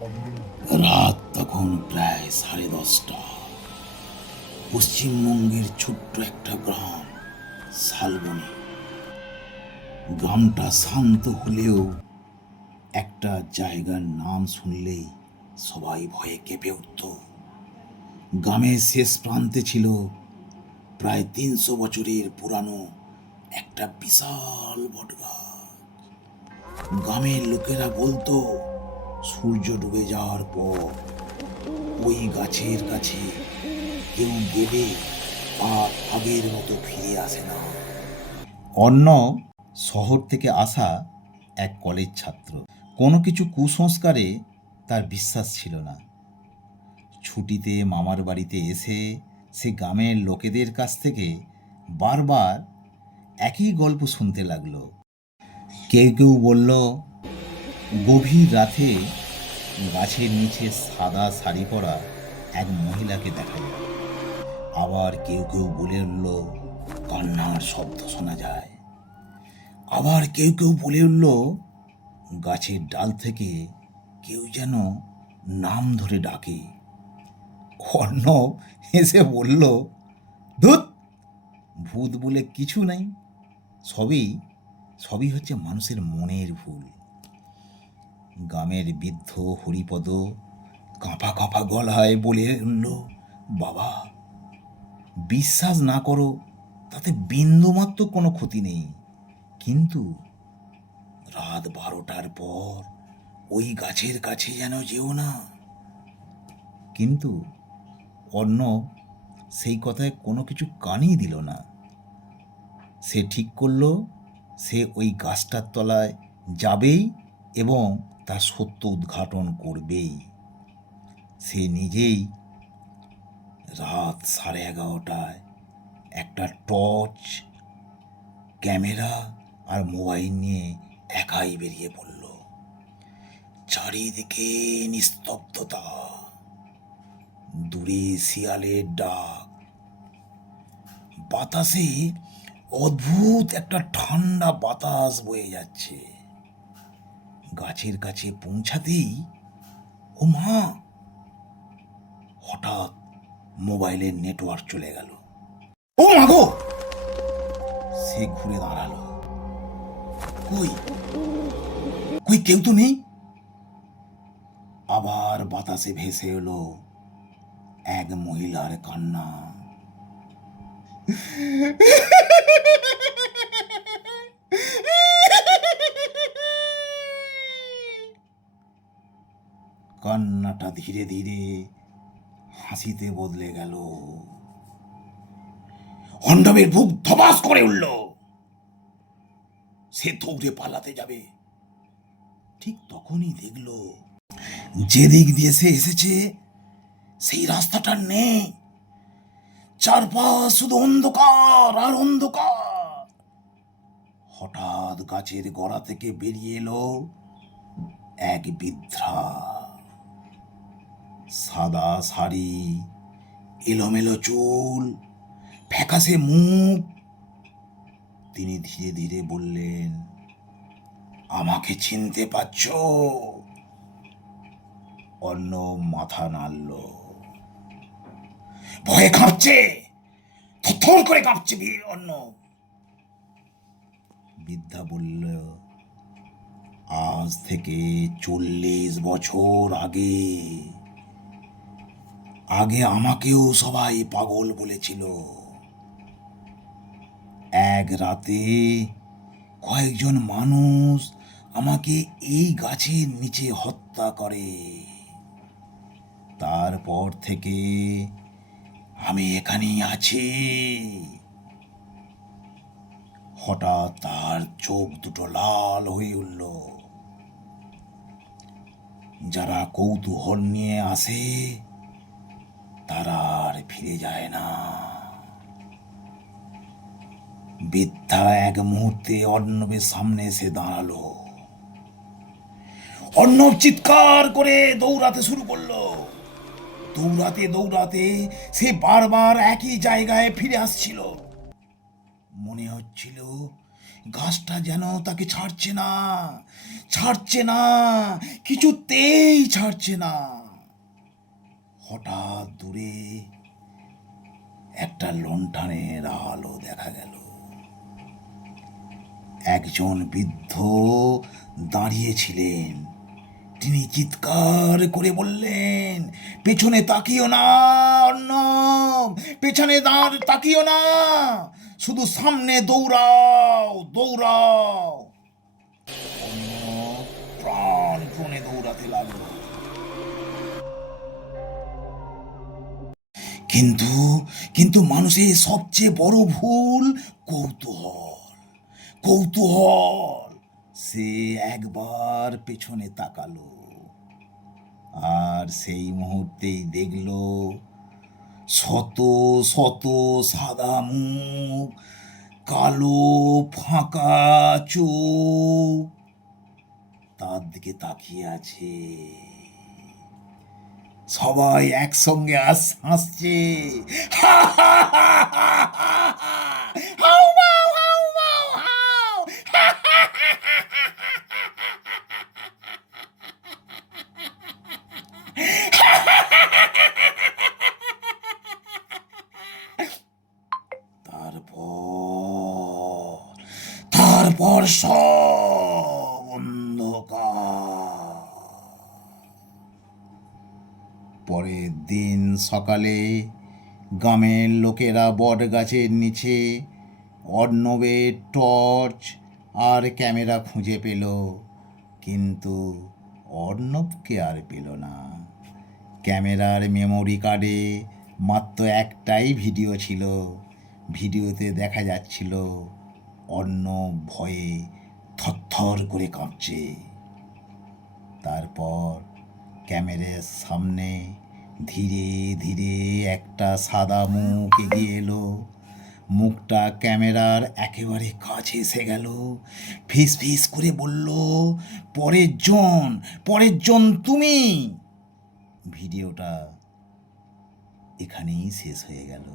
রাত তখন প্রায় 10:30। পশ্চিমবঙ্গের ছোট্ট একটা গ্রাম শালবনী। গ্রামটা শান্ত হলেও একটা জায়গার নাম শুনলেই সবাই ভয়ে কেঁপে উঠত। গ্রামের শেষ প্রান্তে ছিল প্রায় 300 বছরের পুরানো একটা বিশাল বটগাছ। গ্রামের লোকেরা বলতো সূর্য ডুবে যাওয়ার পর ওই গাছের কাছে কেউ গেলে আর আগের মতো ফিরে আসে না। অন্য শহর থেকে আসা এক কলেজ ছাত্র, কোনো কিছু কুসংস্কারে তার বিশ্বাস ছিল না। ছুটিতে মামার বাড়িতে এসে সে গ্রামের লোকেদের কাছ থেকে বারবার একই গল্প শুনতে লাগলো। কেউ কেউ বলল গভীর রাতে গাছের নিচে সাদা শাড়ি পরা এক মহিলাকে দেখা যায়। আবার কেউ কেউ বলে উঠল কান্নার শব্দ শোনা যায়। আবার কেউ কেউ বলে উঠল গাছের ডাল থেকে কেউ যেন নাম ধরে ডাকে। অর্ণব হেসে বলল, ধুত, ভূত বলে কিছু নাই, সবই সবই হচ্ছে মানুষের মনের ভুল। গ্রামের বৃদ্ধ হরিপদ কাঁপা কাঁপা গলায় বলে উঠল, বাবা, বিশ্বাস না করো, তাতে বিন্দুমাত্র কোনো ক্ষতি নেই, কিন্তু রাত 12টার পর ওই গাছের কাছে যেন যেও না। কিন্তু অর্ণব সেই কথায় কোনো কিছু কানই দিল না। সে ঠিক করল সে ওই গাছটার তলায় যাবেই এবং তার সত্য উদ্ঘাটন করবেই। সে নিজেই রাত 11:30টায় একটা টর্চ, ক্যামেরা আর মোবাইল নিয়ে একাই বেরিয়ে পড়ল। চারিদিকে নিস্তব্ধতা, দূরে শিয়ালের ডাক, বাতাসে অদ্ভুত একটা ঠান্ডা বাতাস বয়ে যাচ্ছে। গাছের কাছে পৌঁছাতেই ও মা, হঠাৎ মোবাইলের নেটওয়ার্ক চলে গেল। ও মা গো! সে ঘুরে দাঁড়ালো। কই কই কেউ তো নেই। আবার বাতাসে ভেসে এলো এক মহিলার কান্না। কান্নাটা ধীরে ধীরে হাসিতে বদলে গেল। অর্ণবের বুক ধপাস করে উঠল। সে দৌড়ে পালাতে যাবে, ঠিক তখনই দেখল যেদিক দিয়ে সে এসেছে সেই রাস্তাটা নেই। চারপাশ শুধু অন্ধকার আর অন্ধকার। হঠাৎ গাছের গোড়া থেকে বেরিয়ে এলো এক বৃদ্ধা। সাদা শাড়ি, এলোমেলো চুল, ফ্যাকাশে মুখ। তিনি ধীরে ধীরে বললেন, আমাকে চিনতে পারছো? অর্ণব মাথা নাড়ল। ভয়ে কাঁপছে, থরথর করে কাঁপছে অর্ণব। বৃদ্ধা বলল, আজ থেকে 40 বছর আগে আগে আমাকেও সবাই পাগল বলেছিল। এক রাতে কয়েকজন মানুষ আমাকে এই গাছের নিচে হত্যা করে। তারপর থেকে আমি এখানেই আছি। হঠাৎ তার চোখ দুটো লাল হয়ে উঠল। যারা কৌতূহল নিয়ে আসে তারা আর ফিরে যায় না। বৃদ্ধা এক মুহূর্তে অর্ণবের সামনে এসে দাঁড়ালো। অর্ণব চিৎকার করে দৌড়াতে শুরু করলো। দৌড়াতে দৌড়াতে সে বারবার একই জায়গায় ফিরে আসছিল। মনে হচ্ছিল গাছটা যেন তাকে ছাড়ছে না, ছাড়ছে না, কিছুতেই ছাড়ছে না। হঠাৎ দূরে একটা লণ্ঠনের আলো দেখা গেল। একজন বৃদ্ধ দাঁড়িয়েছিলেন। তিনি চিৎকার করে বললেন, পেছনে তাকিও না অর্ণব, পেছনে তাকিও না, শুধু সামনে দৌড়াও, দৌড়াও। অর্ণব প্রাণপণে দৌড়াতে লাগলো। কিন্তু কিন্তু মানুষের সবচেয়ে বড় ভুল কৌতূহল, কৌতূহল। সে একবার পেছনে তাকালো, আর সেই মুহূর্তেই দেখলো শত শত সাদা মুখ, কালো ফাঁকা চোখ তার দিকে তাকিয়ে আছে। সবাই একসঙ্গে হাসছে। হাউ মাউ, হাউ মাউ, হাউ। তারপর তারপর সব অন্ধকার। পরের দিন সকালে গ্রামের লোকেরা বট গাছের নিচে অর্ণবের টর্চ আর ক্যামেরা খুঁজে পেল, কিন্তু অর্ণবকে আর পেল না। ক্যামেরার মেমোরি কার্ডে মাত্র একটাই ভিডিও ছিল। ভিডিওতে দেখা যাচ্ছিল অর্ণব ভয়ে থরথর করে কাঁপছে। তারপর ক্যামেরার সামনে ধীরে ধীরে একটা সাদা মুখ এগিয়ে এলো। মুখটা ক্যামেরার একেবারে কাছে এসে গেল। ফিস ফিস করে বলল, পরের জন তুমি। ভিডিওটা এখানেই শেষ হয়ে গেল।